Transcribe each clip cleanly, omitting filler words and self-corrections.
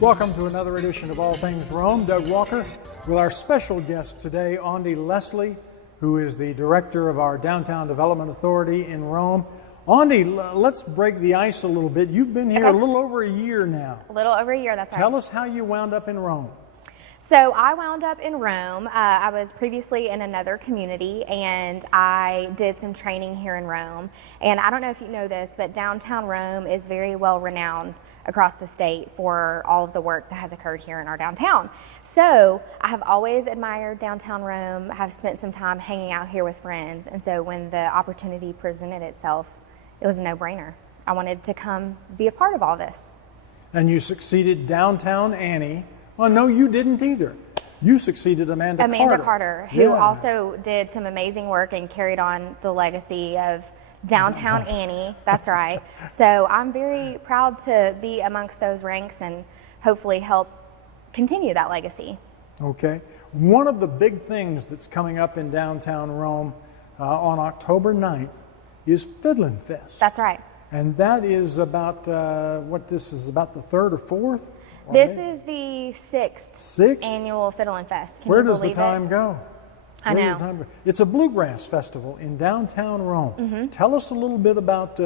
Welcome to another edition of All Things Rome. Doug Walker with our special guest today, Aundi Leslie, who is the director of our Downtown Development Authority in Rome. Aundi, let's break the ice a little bit. You've been here a little over a year now. A little over a year, that's right. Tell us how you wound up in Rome. So I wound up in Rome. I was previously in another community and I did some training here in Rome. And I don't know if you know this, but downtown Rome is very well renowned across the state for all of the work that has occurred here in our downtown. So I have always admired downtown Rome, have spent some time hanging out here with friends. And so when the opportunity presented itself, it was a no-brainer. I wanted to come be a part of all this. And you succeeded downtown Annie. Well, no, you didn't either. You succeeded Amanda Carter, who also did some amazing work and carried on the legacy of Downtown Annie. That's right. So I'm very proud to be amongst those ranks and hopefully help continue that legacy. Okay. One of the big things that's coming up in downtown Rome on October 9th is Fiddlin Fest. That's right. And that is about, this is about the third or fourth? This is the sixth annual Fiddlin Fest. Where does the time go? I know. It's a bluegrass festival in downtown Rome. Tell us a little bit about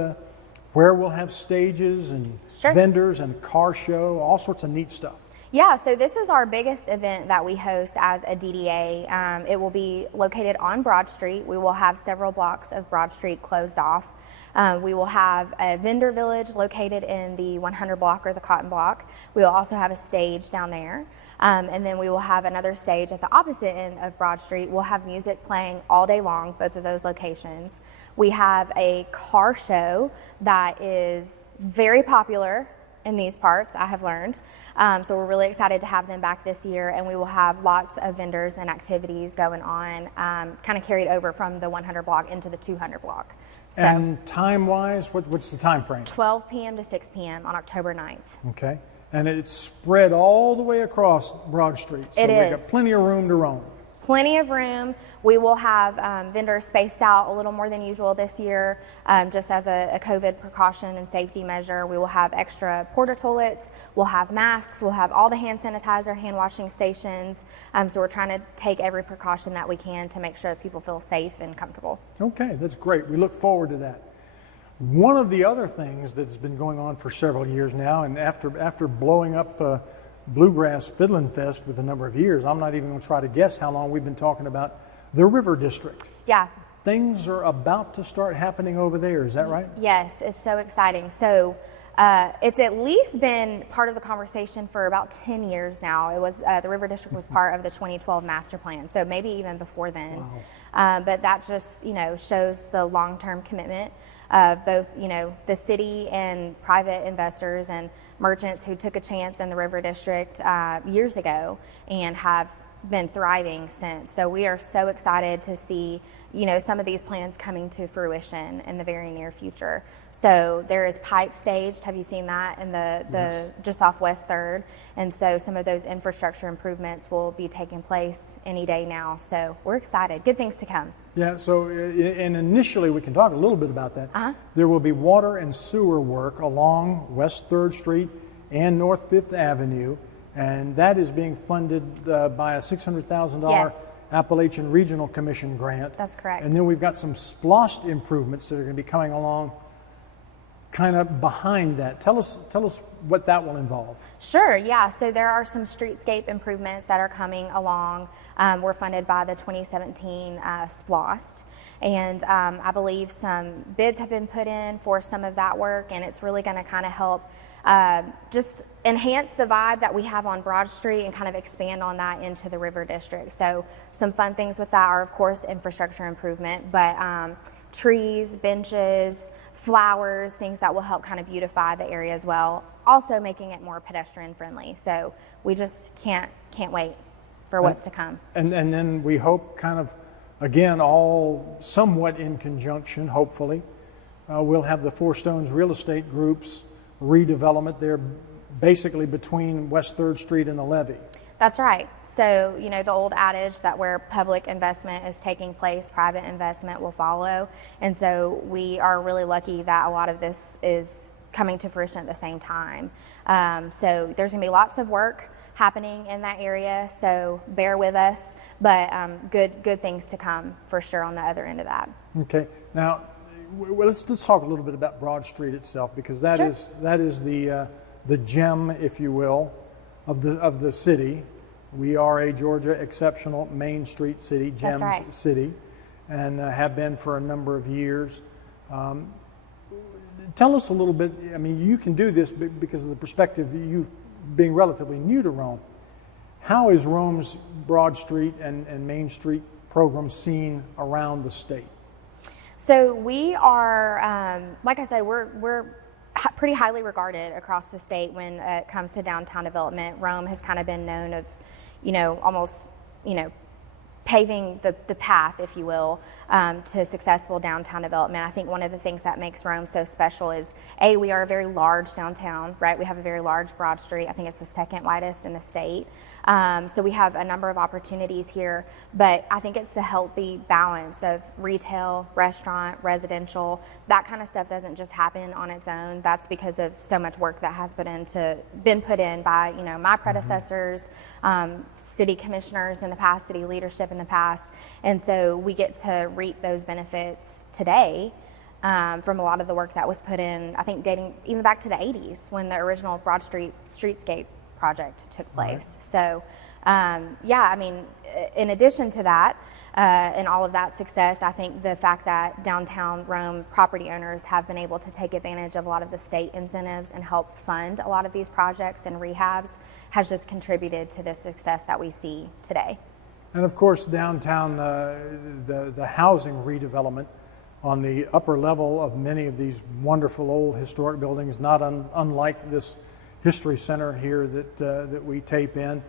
where we'll have stages and vendors and car show, all sorts of neat stuff. Yeah, so this is our biggest event that we host as a DDA. It will be located on Broad Street. We will have several blocks of Broad Street closed off. We will have a vendor village located in the 100 block or the Cotton block. We will also have a stage down there. And then we will have another stage at the opposite end of Broad Street. We'll have music playing all day long, both of those locations. We have a car show that is very popular in these parts, I have learned. So we're really excited to have them back this year, and we will have lots of vendors and activities going on, kind of carried over from the 100 block into the 200 block. So, and time-wise, what's the time frame? 12 p.m. to 6 p.m. on October 9th. Okay. And it's spread all the way across Broad Street. So we've got plenty of room to roam. Plenty of room. We will have vendors spaced out a little more than usual this year, just as a COVID precaution and safety measure. We will have extra porta toilets. We'll have masks. We'll have all the hand sanitizer, hand washing stations. So we're trying to take every precaution that we can to make sure that people feel safe and comfortable. Okay, that's great. We look forward to that. One of the other things that's been going on for several years now, and after blowing up Bluegrass Fiddlin Fest with a number of years, I'm not even going to try to guess how long we've been talking about the River District. Yeah. Things are about to start happening over there, is that right? Yes, it's so exciting. So it's at least been part of the conversation for about 10 years now. It was the River District was part of the 2012 master plan, so maybe even before then. Wow. But that just shows the long-term commitment of both the city and private investors and merchants who took a chance in the River District years ago and have been thriving since. So we are so excited to see some of these plans coming to fruition in the very near future. So there is pipe staged. Have you seen that in the just off West 3rd? And so some of those infrastructure improvements will be taking place any day now. So we're excited. Good things to come. Yeah, so and initially we can talk a little bit about that. There will be water and sewer work along West 3rd Street and North 5th Avenue, and that is being funded by a $600,000 Appalachian Regional Commission grant. That's correct. And then we've got some splost improvements that are going to be coming along kind of behind that. Tell us what that will involve. Sure, yeah. So there are some streetscape improvements that are coming along. We're funded by the 2017 splost. And I believe some bids have been put in for some of that work, and it's really going to kind of help just enhance the vibe that we have on Broad Street and kind of expand on that into the River District. So some fun things with that are, of course, infrastructure improvement, but trees, benches, flowers, things that will help kind of beautify the area as well, also making it more pedestrian friendly. So we just can't wait for what's to come. And then we hope kind of, again, all somewhat in conjunction, hopefully, we'll have the Four Stones Real Estate Group's redevelopment there basically between West 3rd Street and the levee. That's right. So, the old adage that where public investment is taking place, private investment will follow. And so we are really lucky that a lot of this is coming to fruition at the same time. So there's going to be lots of work happening in that area, so bear with us, but good things to come for sure on the other end of that. Okay, now let's talk a little bit about Broad Street itself, because that is the gem, if you will, of the city. We are a Georgia exceptional Main Street city, GEMS city, and have been for a number of years. Tell us a little bit. I mean, you can do this because of the perspective of you being relatively new to Rome. How is Rome's Broad Street and Main Street program seen around the state? So we are, like I said, we're pretty highly regarded across the state when it comes to downtown development. Rome has kind of been known of, almost, paving the path, if you will, to successful downtown development. I think one of the things that makes Rome so special is, we are a very large downtown, right? We have a very large Broad Street. I think it's the second widest in the state. So we have a number of opportunities here, but I think it's the healthy balance of retail, restaurant, residential. That kind of stuff doesn't just happen on its own. That's because of so much work that has been put in by my predecessors, city commissioners in the past, city leadership in the past, and so we get to reap those benefits today from a lot of the work that was put in. I think dating even back to the 80s when the original Broad Street streetscape project took place. Right. So, I mean, in addition to that, and all of that success, I think the fact that downtown Rome property owners have been able to take advantage of a lot of the state incentives and help fund a lot of these projects and rehabs has just contributed to the success that we see today. And of course, downtown, the housing redevelopment on the upper level of many of these wonderful old historic buildings, not unlike this History Center here that we tape in.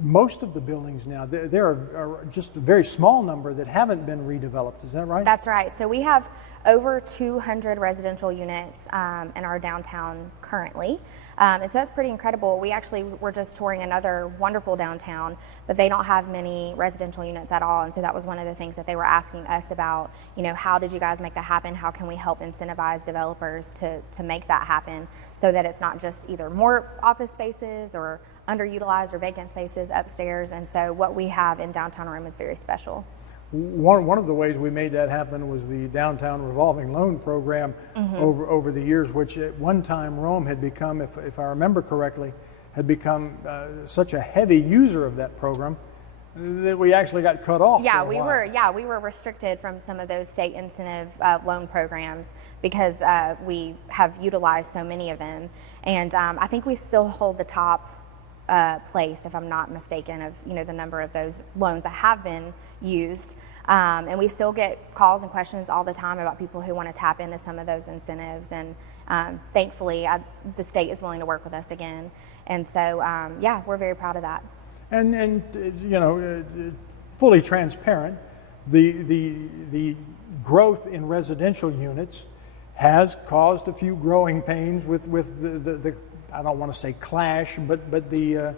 Most of the buildings now, there are just a very small number that haven't been redeveloped. Is that right? That's right. So we have over 200 residential units in our downtown currently. And so that's pretty incredible. We actually were just touring another wonderful downtown, but they don't have many residential units at all. And so that was one of the things that they were asking us about, how did you guys make that happen? How can we help incentivize developers to make that happen so that it's not just either more office spaces or underutilized or vacant spaces upstairs. And so what we have in downtown Rome is very special. One of the ways we made that happen was the downtown revolving loan program over the years, which at one time Rome had become, if I remember correctly, had become such a heavy user of that program that we actually got cut off. We were restricted from some of those state incentive loan programs because we have utilized so many of them, and I think we still hold the top place, if I'm not mistaken, of the number of those loans that have been used, and we still get calls and questions all the time about people who want to tap into some of those incentives, and thankfully the state is willing to work with us again, and so we're very proud of that. And fully transparent, the growth in residential units has caused a few growing pains with the I don't want to say clash, but the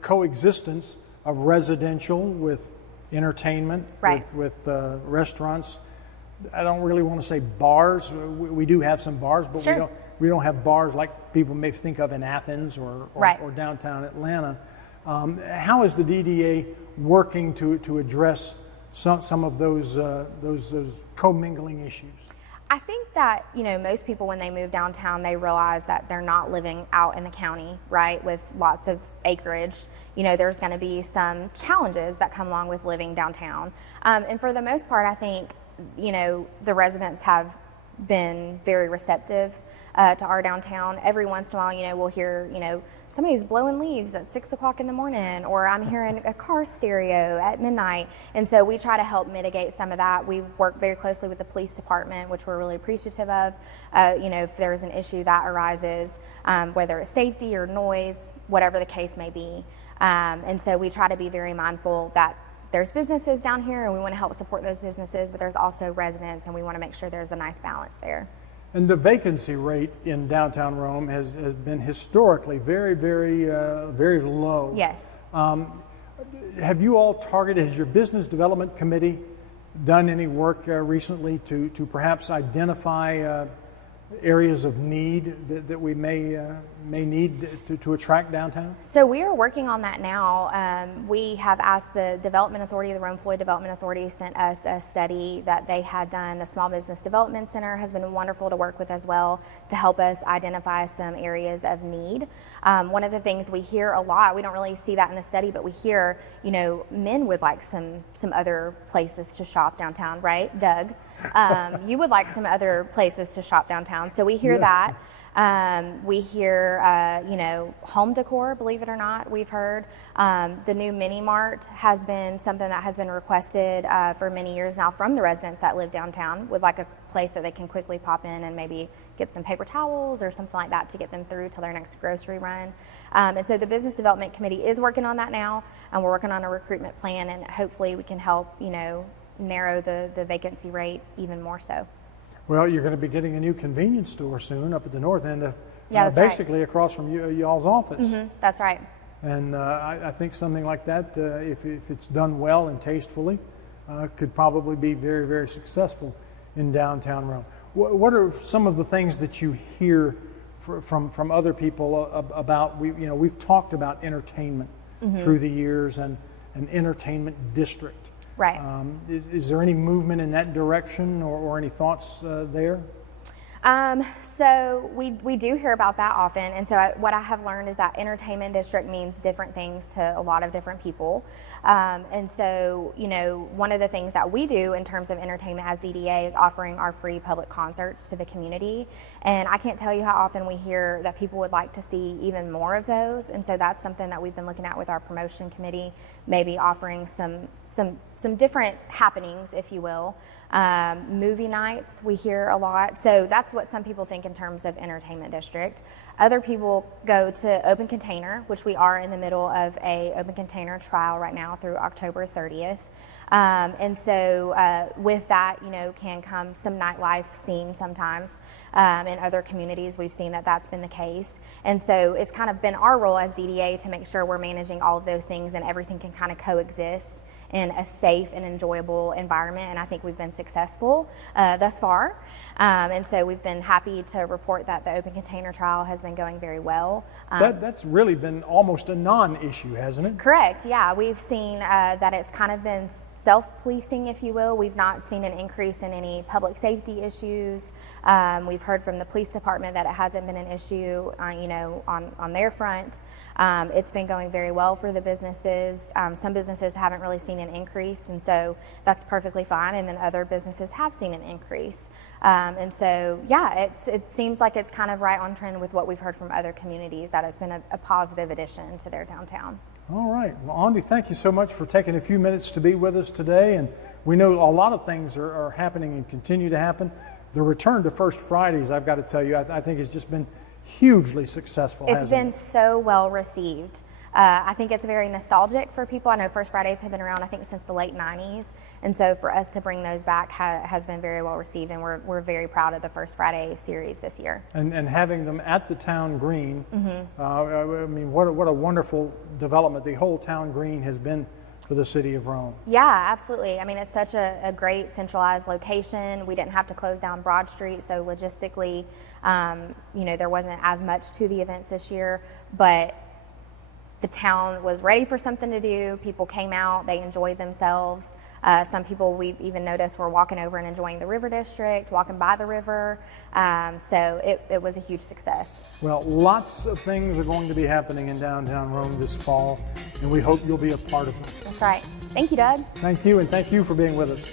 coexistence of residential with entertainment, right, with restaurants. I don't really want to say bars. We do have some bars, but sure, we don't have bars like people may think of in Athens or downtown Atlanta. How is the DDA working to address some of those commingling issues? I think that, most people when they move downtown, they realize that they're not living out in the county, right, with lots of acreage. There's going to be some challenges that come along with living downtown. And for the most part, I think, the residents have been very receptive to our downtown. Every once in a while, we'll hear, somebody's blowing leaves at 6 o'clock in the morning, or I'm hearing a car stereo at midnight. And so we try to help mitigate some of that. We work very closely with the police department, which we're really appreciative of. If there's an issue that arises, whether it's safety or noise, whatever the case may be. And so we try to be very mindful that there's businesses down here and we want to help support those businesses, but there's also residents and we want to make sure there's a nice balance there. And the vacancy rate in downtown Rome has been historically very, very, very low. Yes. Have you all targeted, has your business development committee done any work recently to perhaps identify areas of need that we may need to attract downtown? So we are working on that now. We have asked the Development Authority, the Rome-Floyd Development Authority sent us a study that they had done. The Small Business Development Center has been wonderful to work with as well to help us identify some areas of need. One of the things we hear a lot, we don't really see that in the study, but we hear, men would like some other places to shop downtown, right, Doug? You would like some other places to shop downtown. So we hear that. We hear, home decor, believe it or not, we've heard. The new mini mart has been something that has been requested for many years now from the residents that live downtown, with like a place that they can quickly pop in and maybe get some paper towels or something like that to get them through till their next grocery run. And so the Business Development Committee is working on that now, and we're working on a recruitment plan, and hopefully we can help, narrow the vacancy rate even more so. Well, you're going to be getting a new convenience store soon up at the north end of, that's basically right. Across from y'all's office. Mm-hmm, that's right. And I think something like that, if it's done well and tastefully, could probably be very, very successful in downtown Rome. What are some of the things that you hear from other people about? We've talked about entertainment through the years and an entertainment district. Right. Is there any movement in that direction or any thoughts there? So we do hear about that often, and so what I have learned is that entertainment district means different things to a lot of different people. And so, one of the things that we do in terms of entertainment as DDA is offering our free public concerts to the community. And I can't tell you how often we hear that people would like to see even more of those. And so that's something that we've been looking at with our promotion committee, maybe offering some different happenings, if you will. Movie nights, we hear a lot. So that's what some people think in terms of entertainment district. Other people go to open container, which we are in the middle of a open container trial right now through October 30th. And so with that, can come some nightlife scene sometimes. In other communities, we've seen that that's been the case. And so it's kind of been our role as DDA to make sure we're managing all of those things and everything can kind of coexist in a safe and enjoyable environment. And I think we've been successful thus far. And so we've been happy to report that the open container trial has been going very well. That's really been almost a non-issue, hasn't it? Correct, yeah. We've seen that it's kind of been self-policing, if you will. We've not seen an increase in any public safety issues. We've heard from the police department that it hasn't been an issue, on their front. It's been going very well for the businesses. Some businesses haven't really seen an increase, and so that's perfectly fine. And then other businesses have seen an increase. And so, yeah, it seems like it's kind of right on trend with what we've heard from other communities, that it's been a positive addition to their downtown. All right. Well, Aundi, thank you so much for taking a few minutes to be with us today. And we know a lot of things are happening and continue to happen. The return to First Fridays, I've got to tell you, I think has just been hugely successful. It's been so well received. I think it's very nostalgic for people. I know First Fridays have been around, I think, since the late 90s. And so for us to bring those back has been very well received, and we're very proud of the First Friday series this year. And having them at the town green, I mean, what a wonderful development the whole town green has been for the city of Rome. Yeah, absolutely. I mean, it's such a great centralized location. We didn't have to close down Broad Street, so logistically, there wasn't as much to the events this year, but the town was ready for something to do. People came out, they enjoyed themselves. Some people we've even noticed were walking over and enjoying the river district, walking by the river. So it was a huge success. Well, lots of things are going to be happening in downtown Rome this fall, and we hope you'll be a part of them. That's right. Thank you, Doug. Thank you, and thank you for being with us.